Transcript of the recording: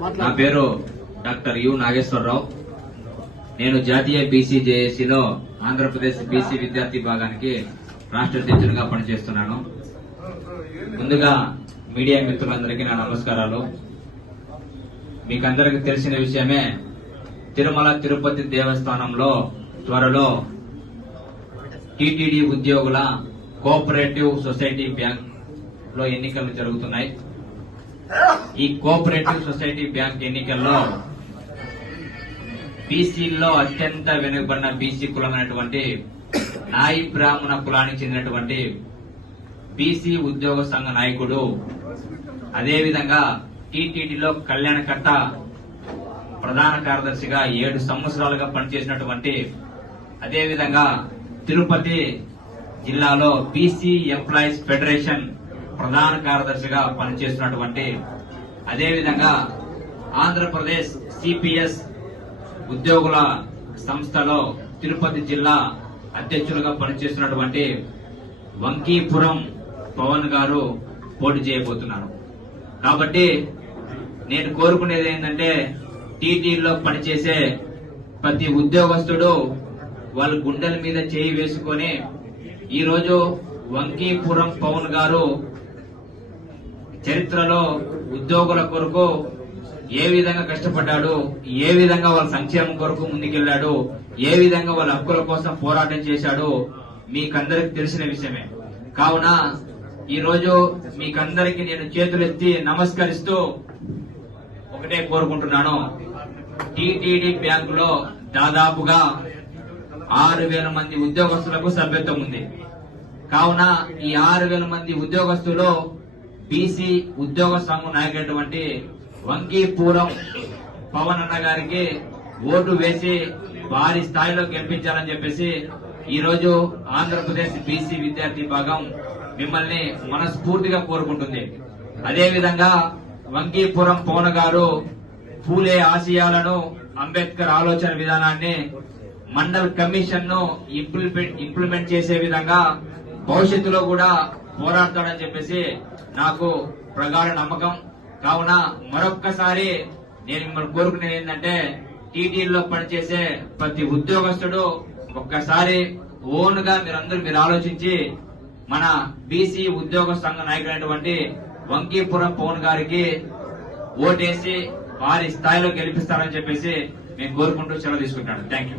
నా పేరు doctor you Nageswararao. నేను జాతీయ బీసీ జేఏసీలో ఆంధ్రప్రదేశ్ బీసీ విద్యార్థి విభాగానికి రాష్ట్ర అధ్యక్షునిగా పనిచేస్తున్నాను. ముందుగా మీడియా మిత్రులందరికీ నా నమస్కారాలు. మీకందరికీ తెలిసిన విషయమే, తిరుమల తిరుపతి దేవస్థానంలో త్వరలో టీటీడీ ఉద్యోగుల కోఆపరేటివ్ సొసైటీ బ్యాంక్ లో ఎన్నికలు జరుగుతున్నాయి. ఈ కోఆపరేటివ్ సొసైటీ బ్యాంక్ ఎన్నికల్లో బీసీల్లో అత్యంత వెనుకబడిన బీసీ కులమైనటువంటి నాయి బ్రాహ్మణ కులానికి చెందినటువంటి బీసీ ఉద్యోగ సంఘ నాయకుడు, అదేవిధంగా టీటీడీలో కళ్యాణకట్ట ప్రధాన కార్యదర్శిగా 7 సంవత్సరాలుగా పనిచేసినటువంటి, అదేవిధంగా తిరుపతి జిల్లాలో బీసీ ఎంప్లాయీస్ ఫెడరేషన్ ప్రధాన కార్యదర్శిగా పనిచేస్తున్నటువంటి, అదేవిధంగా ఆంధ్రప్రదేశ్ సిపిఎస్ ఉద్యోగుల సంస్థలో తిరుపతి జిల్లా అధ్యక్షులుగా పనిచేస్తున్నటువంటి వంకీపురం పవన్ గారు పోటీ చేయబోతున్నారు. కాబట్టి నేను కోరుకునేది ఏంటంటే, టీటీలో పనిచేసే ప్రతి ఉద్యోగస్తుడు వాళ్ళ గుండెల మీద చేయి వేసుకొని, ఈరోజు వంకీపురం పవన్ గారు చరిత్రలో ఉద్యోగుల కొరకు ఏ విధంగా కష్టపడ్డాడు, ఏ విధంగా వాళ్ళ సంక్షేమం కొరకు ముందుకెళ్లాడు, ఏ విధంగా వాళ్ళ హక్కుల కోసం పోరాటం చేశాడు మీకందరికి తెలిసిన విషయమే. కావున ఈ రోజు మీకందరికి నేను చేతులెత్తి నమస్కరిస్తూ ఒకటే కోరుకుంటున్నాను. టీటీడీ బ్యాంకులో దాదాపుగా 6,000 మంది ఉద్యోగస్తులకు సభ్యత్వం ఉంది. కావున ఈ 6,000 మంది ఉద్యోగస్తులు బీసీ ఉద్యోగ సంఘం నాయకుడైనటువంటి వంకీపురం పవన్ అన్న గారికి ఓటు వేసి భారీ స్థాయిలో గెలిపించాలని చెప్పేసి ఈ రోజు ఆంధ్రప్రదేశ్ బీసీ విద్యార్థి విభాగం మిమ్మల్ని మనస్ఫూర్తిగా కోరుకుంటుంది. అదేవిధంగా వంకీపురం పవన్ గారు పూలే ఆశయాలను, అంబేద్కర్ ఆలోచన విధానాన్ని, మండల్ కమిషన్ ను ఇంప్లిమెంట్ చేసే విధంగా భవిష్యత్తులో కూడా పోరాడతాడని చెప్పేసి నాకు ప్రగాఢ నమ్మకం. కావున మరొక్కసారి నేను మిమ్మల్ని కోరుకునేది ఏంటంటే, టీటీలో పనిచేసే ప్రతి ఉద్యోగస్తుడు ఒక్కసారి ఓన్ గా మీరు ఆలోచించి మన బీసీ ఉద్యోగ సంఘ నాయకుడైనటువంటి వంకీపురం పవన్ గారికి ఓటేసి భారీ స్థాయిలో గెలిపిస్తారని చెప్పేసి నేను కోరుకుంటూ సెలవు తీసుకుంటాను. Thank you.